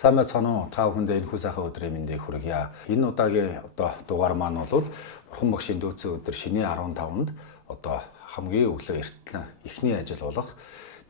Сайн байцгаана уу? Та бүхэндээ энэхүү сайхан өдрийн мэндийг хүргье. Энэ удаагийн дугаар маань бол Бурхан Багшийн дүүцэн өдөр шинэ 15-нд хамгийн өглөө эртлэн эхний ажил болох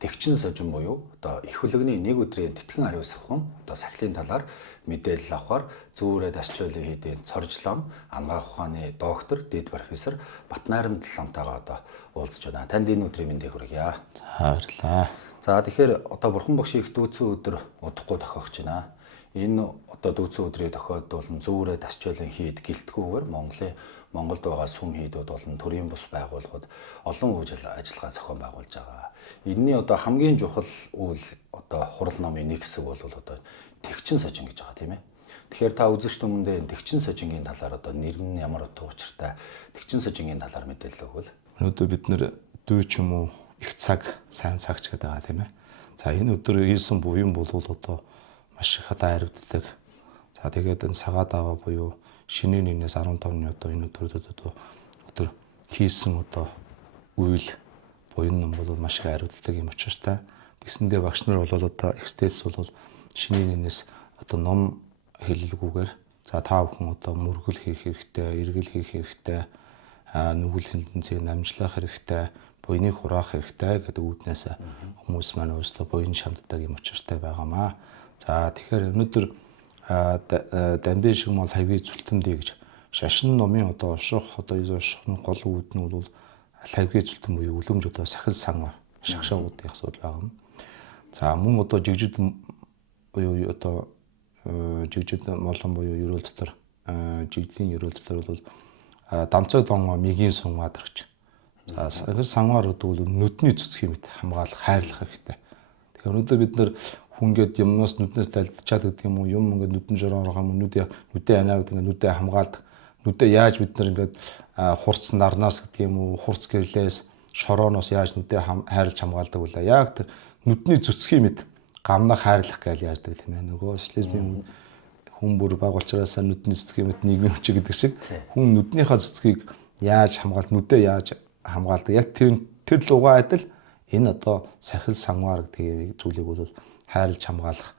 тэгчин сожин буюу их хөлөгний нэг өдрийн тэтгэн ариун савхан сахилын талаар мэдээлэл авахар зүүрээ дасчуулын хийдийн цоржлом ангаах ухааны доктор дэд профессор Батнайрамд ламтайгаа уулзж байна. Танд энэ өдрийн мэндийг хүргье. За баярлалаа. За тэгэхээр Бурхан Багшийн их дүүцэн өдөр удахгүй тохиогч байна. Энэ дүүцэн өдрийн тохиолдол нь зүүрээ дасчуулан хийд гэлтгүүгээр Монголд байгаа сүм хийдүүд болон төрийн бус байгууллагууд олон үйл ажиллагаа зохион байгуулж байгаа. Энэний хамгийн чухал үйл хурал номын нэг хэсэг бол тэгчин сожин гэж байгаа тийм ээ. Тэгэхээр та үзэгч хүмүүндээ тэгчин сожингийн талаар нэр нь ямар утга учиртай тэгчин сожингийн талаар мэдээлэл өгвөл. Өнөөдөр бид нэр дүү ч юм уу их цаг сайн цагч гэдэг байгаа тийм ээ. За энэ өдөр хийсэн буян бол маш их хариуцдаг. За тэгээд энэ сагаа даваа буюу шинийн 1-ээс 15-ны энэ өдөр хийсэн үйл буян ном бол маш их хариуцдаг юм учиртай. Тэгсэндээ багш нар бол экстес бол шинийн 1-ээс ном хэлэлгүйгээр за та бүхэн мөргөл хийх хэрэгтэй, эргэл хийх хэрэгтэй, нүгэл хэмнэлцийг намжлах хэрэгтэй, буйныг хураах хэрэгтэй гэдэг үүднээс хүмүүс маань өөрсдөө буйн шамддаг юм учиртай байгаамаа. За тэгэхээр өнөөдөр дамбин шиг мал хавийн зүлтэмдээ гэж шашин номын унших уншихны гол үүд нь бол хавийн зүлтэм буюу үлэмж сахил сан шагшаагуудын асуудал байгаа юм. За мөн жигжид буюу жигжид молон буюу ерөөл дотор жигдлийн ерөөл дотор бол дамцай дон мигийн сун гадарч. За сахил сангаар гэдэг бол нүдний цэцгийн мэт хамгаалах хайрлах хэрэгтэй. Тэгэхээр өнөөдөр бид нэр хүнгээд юмнаас нүднээс тайлдчаад гэдэг юм уу юм ингээд нүдэн жороо орох юм нүдээ анаад ингээд нүдээ хамгаалдаг. Нүдээ яаж бид нэр ингээд хурц нарнаас гэдэг юм уу хурц гэрлээс шорооноос яаж нүдээ хайрлж хамгаалдаг вэ? Яг тэр нүдний цэцгийн мэт гамнах хайрлах гэж яардаг тийм ээ. Нөгөө социализмын хүн бүр байгуулчраас нүдний цэцгийн мэт нийгмийн хүч гэдэг шиг хүн нүднийхээ цэцгийг яаж хамгаалт нүдээ яаж хамгаалдаг. Яг тэр лугаа адил энэ сахил санвар гэдэг зүйлийг бол хайрлж хамгаалах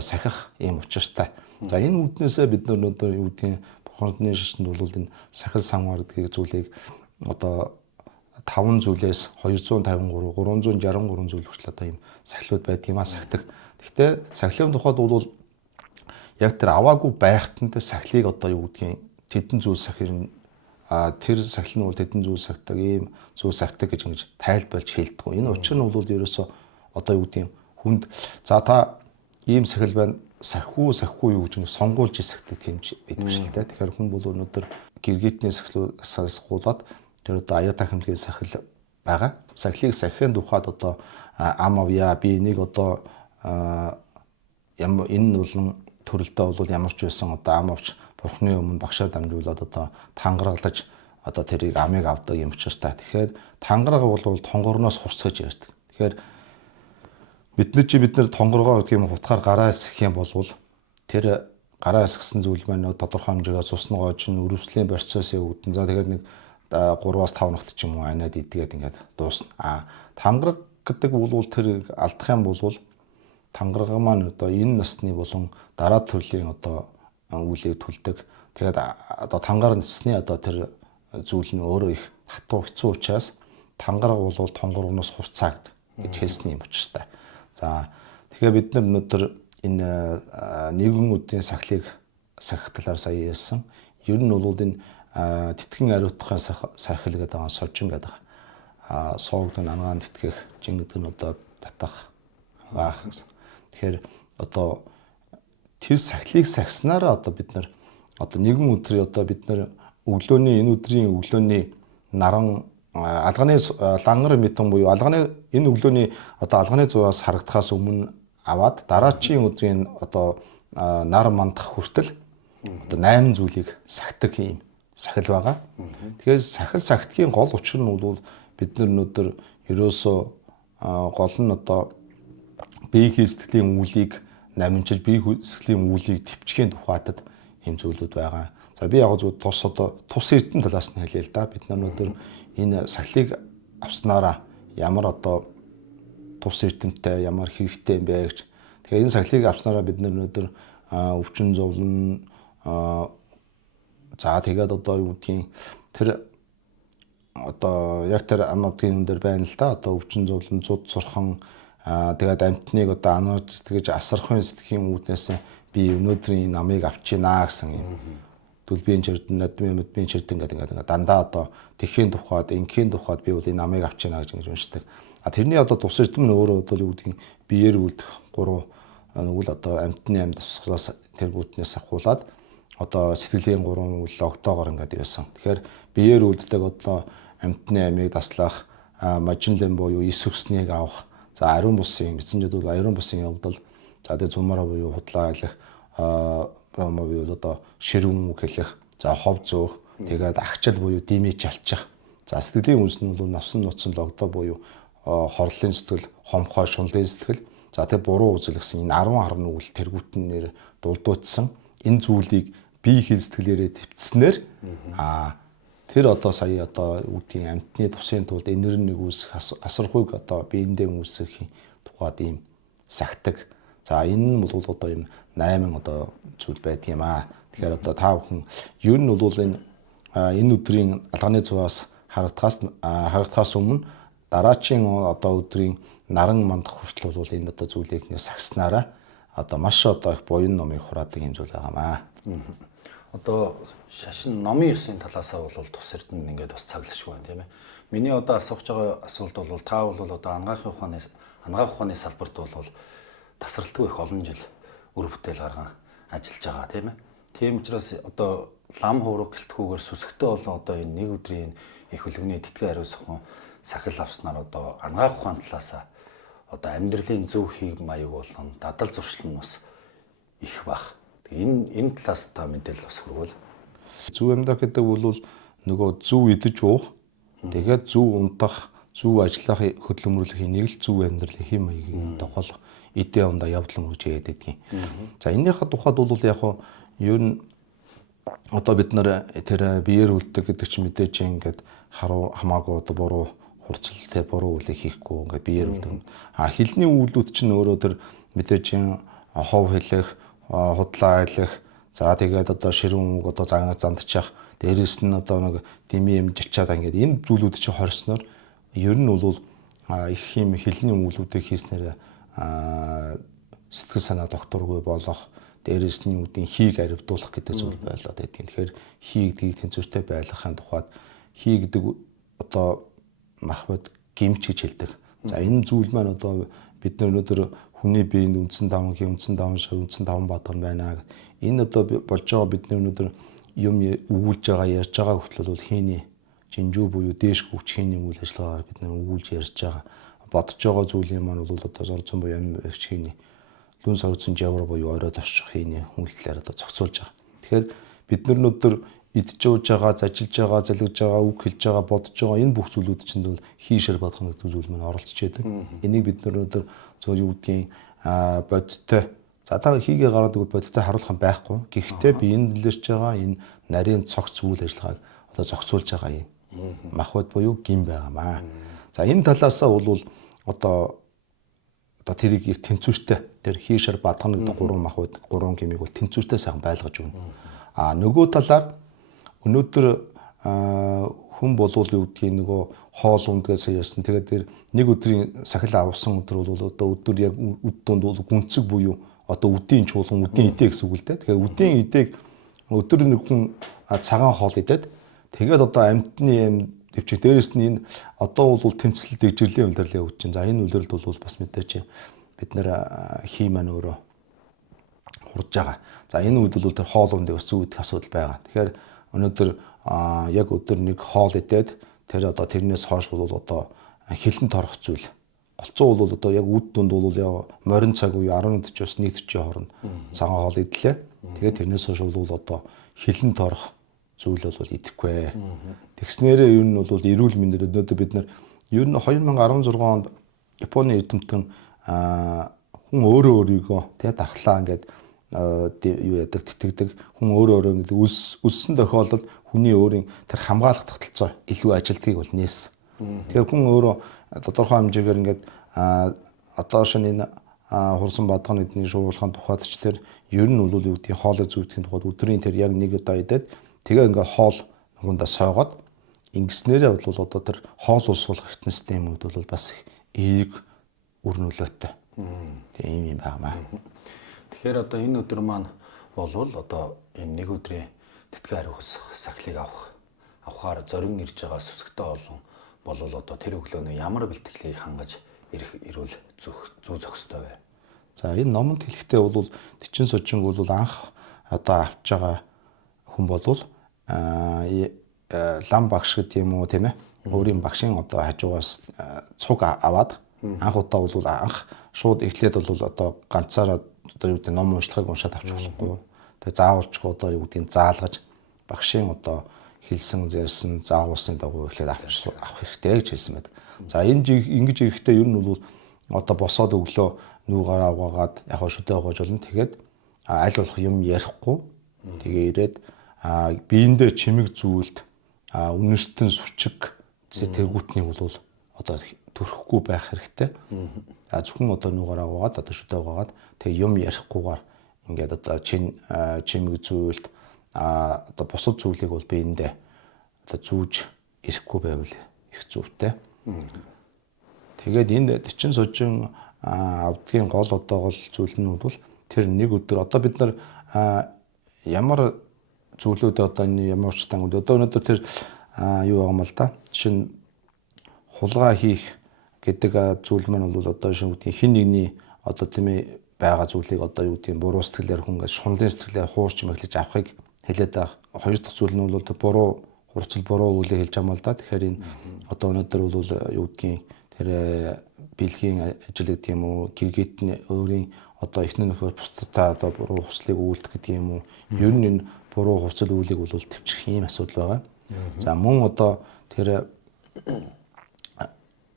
сахих юм учиртай. За энэ үүднээсээ бид нар өнөөдөр юу гэдгийг Бурханы шашинд бол энэ сахил санвар гэдэг зүйлийг 5 зүйлээс 253 363 зүйл хүртэл ийм сахилууд байдаг юм сахдаг. Гэхдээ сахилын тухайд бол яг тэр аваагүй байхтанд сахилыг юу гэдгийг тэдэн зүйл сахирн тэр сахил нь бол тэдэн зүйл сахдаг ийм зүйл сахдаг гэж ингэж тайлбарлаж хэлдэг. Энэ учир нь бол ерөөсөө юу гэдгийг хүнд за та ийм сахил байна сахихгүй юу гэж сонгуулж сахдаг тийм байдаг шил тэ. Тэгэхээр хүн бол өнөөдөр гэргитний сахилуулаад тэр аяата хэмжээний сахил байгаа. Сахилыг сахихын тухайд ам авьяа би энийг энэ болон төрөлдөө бол ямар ч байсан ам авч Бурхны өмнө багшаа дамжуулаад тангаргалж тэрийг амыг авдаг юм учиртай. Тэгэхээр тангараг бол тонгорноос хурцгаж ярьдаг. Тэгэхээр бид нар тонгоргоо гэдэг юм хутгаар гараа эсэх юм бол тэр гараа эсгсэн зүйл маань тодорхой хэмжээгээр цусны гоожин өрөвслийн барьцаас үүдэн. За тэгээд нэг 3-5 ногт ч юм уу анаад идгээд ингээд дуусна. Тангараг гэдэг бол тэр алдах юм бол тангараг маань энэ насны болон дараа төрлийн үйлийг түлдэг. Тэгээд тангаар нисний тэр зүйл нь өөрөө их хатуу хэцүү учраас тангараг бол тонгорноос хурцаагд гэж хэлсэн юм учиртай. За тэгэхээр бид нар өнөөдөр энэ нэгэн үдийн сахилыг сахих талаар сая ярьсан. Ер нь бол энэ тэтгэн ариутгахын сахил гэдэг сожин гэдэг. Суугд ангаан тэтгэх жин гэдэг нь татах ангаах. Тэгэхээр тэр сахилыг сахиснараа бид нар нэгэн өдрийн бид нар энэ өдрийн өглөөний наран алганы лангар мэтэн буюу алганы энэ өглөөний алганы зураас харагдахаас өмнө аваад дараачийн өдрийн нар мандах хүртэл 8 зүйлийг сахидаг юм сахил байгаа. Тэгэхээр сахил сахидгийн гол учир нь бол бид нар өнөөдөр ерөөсөө гол нь бие сэтгэлийн үүлийг намжиж бие сэтгэлийн үүлийг төвчхийн тухайд ийм зүйлүүд байгаа. За би яг зөв тус эрдэнэ талаас нь хэлээ л да. Бид нар өнөөдөр энэ сахилыг авснараа ямар тус эрдэмтэй ямар хэрэгтэй юм бэ гэж Тэгэхээр энэ сахилыг авснараа бид өнөөдөр өвчин зовлон за тэгээд одоо юу гэдгийг тэр одоо яг тэр амтгийн хүн дээр байна л да. Одоо өвчин зовлон зуд сурхан тэгээд амтныг одоо анаач тэгэж асархын сэтгэхийн үүднээс би өнөөдрийн намыг авчинаа гэсэн юм. Төлбийн чирдэн, надмын чирдэн гэдэг дандаа одоо тэхийн тухайд, инхийн тухайд би бол энэ намыг авчинаа гэж уншдаг. Тэрний одоо тус эрдэм нь өөрөө одоо юу гэдгийг биеэр үлдэх 3 нүгэл одоо амтны амьд тусгаас тэр үүднээс ахуулаад одоо сэтгэлийн 3 үйл огтоогоор ингээд явсан. Тэгэхээр биеэр үлддэг одоо амтны амийг таслах, мажинлэн буюу ис өкснийг авах, за ариун бусын эцэнжид бол ариун бусын явдал, за тэгээд цумаараа буюу худлаа айлах, промо буюу одоо ширүүн үг хэлэх, за хов зөөх, тэгээд агчил буюу димич алчих. За сэтгэлийн үнс нь бол навсан нуцсан логдоо буюу хорлын сэтгэл, хомхой шунлын сэтгэл, за тэгээд буруу үзэл гэсэн энэ 10 харна үйл тэргүүтнээр дулдуутсан энэ зүйлийг бие хэл сэтгэлээрээ твцснээр тэр одоо сая одоо үүдгийн амтны тусын тулд энэр нэг үүсэх асархуйг одоо биендээ үүсгэхийн тухайд ийм сахдаг. За энэ нь бол одоо ийм 8 одоо зүйл байдаг юм аа. Тэгэхээр одоо та бүхэн ер нь бол энэ өдрийн алгааны цуваас харагдахаас өмнө дараачийн одоо өдрийн наран мандах хүртэл бол энэ одоо зүйлийг сагснараа одоо маш одоо их буян номыг хураадаг юм зүйл байгаамаа. Одоо шашин номын ёсны талаасаа бол тус эрдэнэ ингээд бас цаглашгүй байна тийм ээ. Миний одоо асууж байгаа асуулт бол та бол одоо анагаах ухааны салбарт бол тасралтгүй их олон жил өр бүтээл гарган ажиллаж байгаа тийм ээ. Тийм учраас одоо лам хувраг гэлтгүүгээр сүсгтээ болон одоо энэ нэг өдрийн их хөлгөний тэтгэн хариуцсан сахил авснаар одоо анагаах ухааны талаасаа одоо амьдралын зөв хийг маяг болгон дадал зуршил нь бас их баг. Энэ талаас та мэдээлэл бас хүргвэл. Зөв амьдах гэдэг бол нөгөө зөв идэж уух, тэгээд зөв унтах, зөв ажиллах хөдөлмөрлөхийн нэг л зөв амьдралын хэм маягийн одоо гол эдээ ондоо явдал мөрж яадаг юм. За энэнийхээ тухайд бол яг ер нь одоо бид нар тэр биеэр үлддэг гэдэг чинь мэдээж ингээд хамаагүй одоо буруу хурцл те буруу үйлийг хийхгүй ингээд биеэр үлддэг. Хилний үйлүүд чинь өөрөө тэр мэдээж хов хэлэх, худлаа айлах, за тэгээд одоо ширүүн үг одоо загнаа зандчих, дээрэс нь одоо нэг дими юм жилчаад ингээд энэ зүйлүүд чинь хорсноор ер нь бол их юм хилний үйлүүдийг хийснээр сэтгэл санаа докторгүй болох, дээрэс нь үүдийн хийг аривдуулах гэдэг зүйл байлаад байдаг. Тэгэхээр хий гэдгийг тэнцвэртэй байлгахын тухайд хий гэдэг одоо махбод гимч гэж хэлдэг. За энэ зүйл маань одоо бид нар өнөөдөр хүний биеийн үндсэн 5 хий, үндсэн 5 шав, үндсэн 5 баатар байна. Энэ одоо болж байгаа бидний өнөөдөр юм өгүүлж байгаа, ярьж байгаа хүртэл бол хийний жинжүү буюу дээш хүч хийний үйл ажиллагаагаар бид нар өгүүлж ярьж байгаа. Бодож байгаа зүйлийн маань бол одоо зорцсон буюу юм хийний лүн соргоцсон жавар буюу оройд орчих хийний үйлдэлээр одоо зохицуулж байгаа. Тэгэхээр бид нар өнөөдөр идж ууж байгаа, ажиллаж байгаа, залгиж байгаа, үг хэлж байгаа, бодож байгаа энэ бүх зүйлүүд чинь бол хийшэр бодох нэг зүйл маань оролцож байдаг. Энийг бид нар өнөөдөр зөв юу гэдгийг бодтой. За та хийгээ гараад өгөх бодтой харуулах юм байхгүй. Гэхдээ би энэ дэлгэрч байгаа энэ нарийн цогц үйл ажиллагааг одоо зохицуулж байгаа юм. Махбод буюу гин байгаамаа. За энэ талаасаа бол одоо тэрийг их тэнцвэртэй тэр хийшэр бадгах нэг 3 махбод 3 гимиг бол тэнцвэртэй сайхан байлгаж өгнө. Нөгөө талаар өнөөдөр хүн болвол юу гэдгийг нөгөө хоол ундгээ саяасан. Тэгээд тэр нэг өдрийн сахил авсан өдөр бол одоо өдөр яг үд дунд бол гүнцэг буюу одоо үдийн чуулган, үдийн идэ гэсэн үг л дээ. Тэгэхээр үдийн идээг өдөр нэг хүн цагаан хоол идээд тэгээд одоо амьтны юм дэвчих дээрэс нь энэ одоо бол тэмцэл дэгжирлийн улирлын өвчин. За энэ улирлд бол бас мэдээч бид нэр хий маань өөрөө хурж байгаа. За энэ үед бол тэр хоол ундыг бас зүү идэх асуудал байгаа. Тэгэхээр өнөөдөр яг өдөр нэг хоол идээд тэр одоо тэрнээс хойш бол одоо хилэн торох зүйл. Голцоо бол одоо яг үд дунд бол яг морин цаг үе 11-40-оос 1:40 хооронд цагаан хоол идлээ. Тэгээд тэрнээс хойш бол одоо хилэн торох зүйл бол идэхгүй. Тэгснээрээ ер нь бол эрүүл мэндэд өнөөдөр бид нар ер нь 2016 онд Японы эрдэмтэн хүн өөрөө өөрийгөө тэгээд дархлаа ингээд юу яадаг тэтгэдэг хүн өөрөө гэдэг өссөн тохиолдолд хүний өөрийн тэр хамгаалах тогтолцоо илүү ажилтгийг бол нээсэн. Тэгэхээр хүн өөрөө тодорхой хэмжээгээр ингээд одоо шинэ хурсан бадганы эдний шуулгын тухайд ч тэр ер нь бол юу гэдэг хоолой зүйтгэхийн тухайд өдрийн тэр яг нэг удаа идээд тэгээ ингээ хоол нүгэндээ сойгоод ингэснээрээ бол одоо тэр хоол улсуулах фитнес системүүд бол бас эерэг үр нөлөөтэй. Тийм юм байна. Тэгэхээр одоо энэ өдөр маань болвол одоо энэ нэг өдрийн тэтгэн хариу сахилыг авахаар зорин ирж байгаа сүсгтэй олон болвол одоо тэр өглөөнөө ямар бэлтгэлийг хангаж ирүүл зүү зохистой вэ? За энэ номонд хэлэхдээ бол Тэчин сожинг бол анх одоо авч байгаа хүн болвол лам багш гэдэг юм уу тийм ээ өөрийн багшийн одоо хажуугаас цуг аваад анх удаа бол анх шууд эхлээд бол одоо ганцаараа одоо юу гэдэг ном уншлагыг уншаад авч болохгүй. Тэгээ заавалчгүй одоо юу гэдгийг заалгаж багшийн одоо хэлсэн зэрсэн заавуулсны дагуу эхлээд авах хэрэгтэй гэж хэлсэн байдаг. За ингэж ирэхдээ ер нь бол одоо босоод өглөө нүүгээр аваагаад яг шүдэ гоож болно. Тэгээд аль болох юм ярихгүй. Тэгээ ирээд биендээ чимэг зүйлд үнэртэн сүчиг тэргүүтний бол одоо төрөхгүй байх хэрэгтэй. Зөвхөн одоо нүүгээр аваагаад одоо шүдэ гооод тэгээ юм ярихгүйгээр ингээд одоо чимэг зүйлд одоо бусад зүйлийг бол биендээ одоо зүүж ирэхгүй байвал их зөвтэй. Тэгээд энэ Тэчин сожин авдгийн гол зүйл нь бол тэр нэг өдөр одоо бид нар ямар зүйлүүд одоо энэ ямар ч тань одоо өнөөдөр тэр юу байгаа юм л да. Жишээ нь хулгай хийх гэдэг зүйл маань бол одоо шинэ хин нэгний одоо тийм ээ байгаа зүйлийг одоо юу гэдэг буруу сэтгэлээр хүн гэж шунлын сэтгэлээр хуурч мэглэж авахыг хэлээд байгаа. Хоёр дахь зүйл нь бол буруу хурцл буруу үлээ хэлж байгаа юм л да. Тэгэхээр энэ одоо өнөөдөр бол юу гэдгийг тэр бэлгийн ажил гэдэг юм уу гэргэтний өөрийн одоо эхнэр нөхөр бусдаа одоо буруу хуслыг үйлдэх гэдэг юм уу ер нь энэ буруу хувцал үйлийг бол төвчих ийм асуудал байгаа. За мөн одоо тэр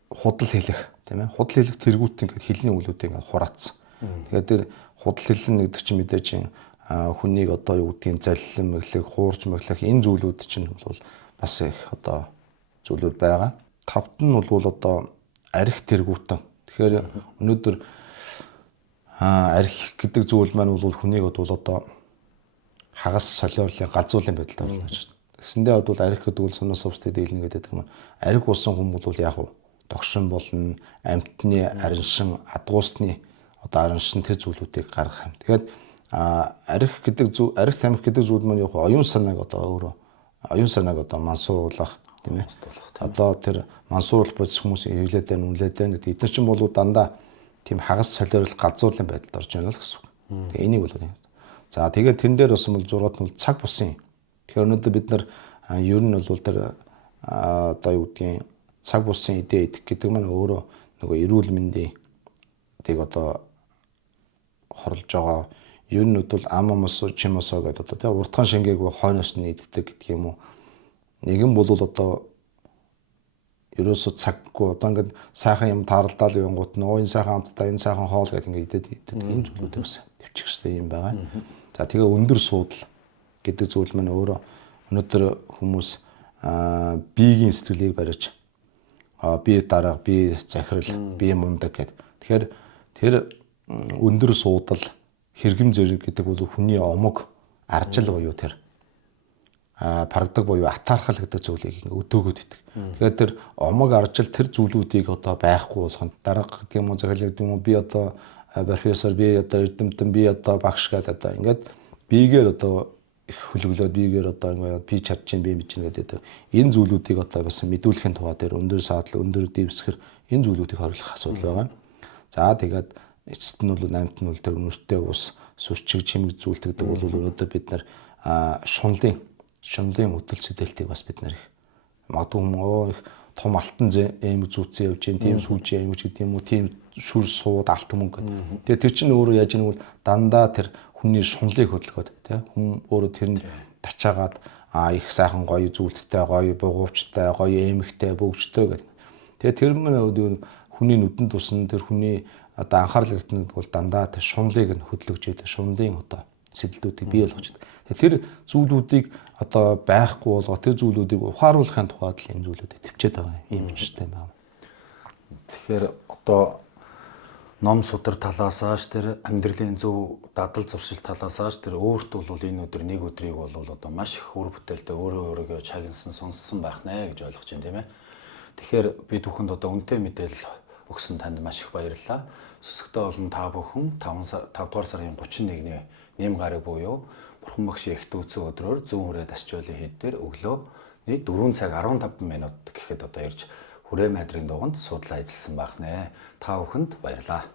худал хэлэх тийм ээ худал хэлэх тэргүүт ингээд хэлний үйлүүдийг ингээд хураацсан. Тэгээд тэр худал хэлэн гэдэг чинь мэдээж хүнийг одоо юу гэдгийг заллин мэглэх хуурч мэглэх энэ зүйлүүд чинь бол бас их одоо зүйлүүд байгаа. Тавт нь бол одоо арх тэргүүтэн. Тэгэхээр өнөөдөр арх гэдэг зүйл маань бол хүнийг бол одоо хагас солиорлын галзуулын байдалд оруулж байна. Гэсэндээ бол арх гэдэг бол санаас устдад дийлнэ гэдэг юм. Арх болсон хүн бол яг тогшин болно, амьтны араншин, адгуусны одоо араншин тэр зүйлүүдийг гаргах юм. Тэгээд арх тамхи гэдэг зүйл маань яг оюун санааг одоо өөрөө оюун санааг одоо мансууруулах тийм ээ. Одоо тэр мансууруулах бодис хүмүүсийн хэвлээд байна, үнлээд байна гэдэг. Эдгээр чинь бол дандаа тийм хагас солиорол галзуулын байдалд орж байна л гэсэн үг. Тэгээ энийг бол за тэгээд тэрэн дээр бас бол зургаад нь цаг бусын. Тэгэхээр өнөөдөр бид нар ер нь бол тэр одоо юу гэдгийг цаг бусын идэ идэх гэдэг маань өөрөө нөгөө эрүүл мэндийн тийг одоо хорлож байгаа. Ер нь бол амамос чимосоо гэдэг одоо тийм уртхан шингээг хойноос нь иддэг гэдэг юм уу. Нэгэн бол одоо ерөөсө цаггүй одоо ингээд сайхан юм тааралдаал явангууд нь энэ сайхан амттай энэ сайхан хоол гэдэг ингээд идээд энэ зүйлүүд бас төвчих хэрэгтэй юм байгаа. За тэгээ өндөр суудал гэдэг зүйл маань өөрөө өнөөдөр хүмүүс биеийн сэтгэлийг барьж би дарга би захирал би мундаг гэдэг. Тэгэхээр тэр өндөр суудал хэрэгэм зэрэг гэдэг бол хүний омог аржил буюу тэр парагдаг буюу атаархал гэдэг зүйлийг өдөөгөөд идэг. Тэгэхээр тэр омог аржил тэр зүйлүүдийг одоо байхгүй болгохын дарга гэдэг юм уу захирал гэдэг юм уу би одоо профессор би одоо эрдэмтэн би одоо багш гэдэг одоо ингээд биегээр одоо их хөлөглөөд биегээр одоо ингээд би чадж чинь би мэдж чинь гэдэг. Энэ зүйлүүдийг одоо бас мэдүүлэхийн тулд тэр өндөр саадлал өндөр дэвсгэр энэ зүйлүүдийг хорлох асуудал байгаа. За тэгээд эцэст нь бол амт нь бол тэр үнэртэй ус сүрчиг чимэг зүйлтгдэг бол өнөөдөр бид нар шунлын хөтөл сэдэлтийг бас бид нар их магадгүй их том алтан эм зүүцэн явж гин тийм сүүжээ юм гэдэг юм уу тийм шүр сууд алт мөнгө гэдэг. Тэгээ тэр чинь өөрөө яаж нэг бол дандаа тэр хүний шунлыг хөдөлгөөд тийм хүн өөрөө тэр нь тачаагаад их сайхан гоё зүйлттэй гоё бугуучтай гоё эмхтэй бөгжтэй гэдэг. Тэгээ тэр мөн хүний нүдэнд тусан тэр хүний одоо анхаарал татнууд бол дандаа тэр шунлыг нь хөдлөж идэг шунлын одоо сэдэлтүүдийг бий болгож идэг. Тэр зүйлүүдийг одоо байхгүй болгоо тэр зүйлүүдийг ухааруулахын тухайд л юм зүйлүүдийг төвчээд байгаа юм чиштэй байна. Тэгэхээр одоо ном судар талаас ааш тэр амьдралын зөв дадал зуршил талаас ааш тэр өөрт бол энэ өдөр нэг өдрийг бол одоо маш их үр бүтээлтэй өөрөө өөрийгөө чагнасан сонссон байх нэ гэж ойлгож байна тийм ээ. Тэгэхээр би түүхэнд одоо үнэтэй мэдээлэл өгсөн танд маш их баярлалаа. Сүсгтээ болон та бүхэн 5 дугаар сарын 31-ний нэм гараг буюу Бурхан багшийн их дүүцэн өдрөөр зүүн хүрээ дасчуулын хэд дээр өглөө 4 цаг 15 минут гэхэд одоо ирж хүрээ майдрын дуганд судлаа ажилласан байх нэ. Та бүхэнд баярлалаа.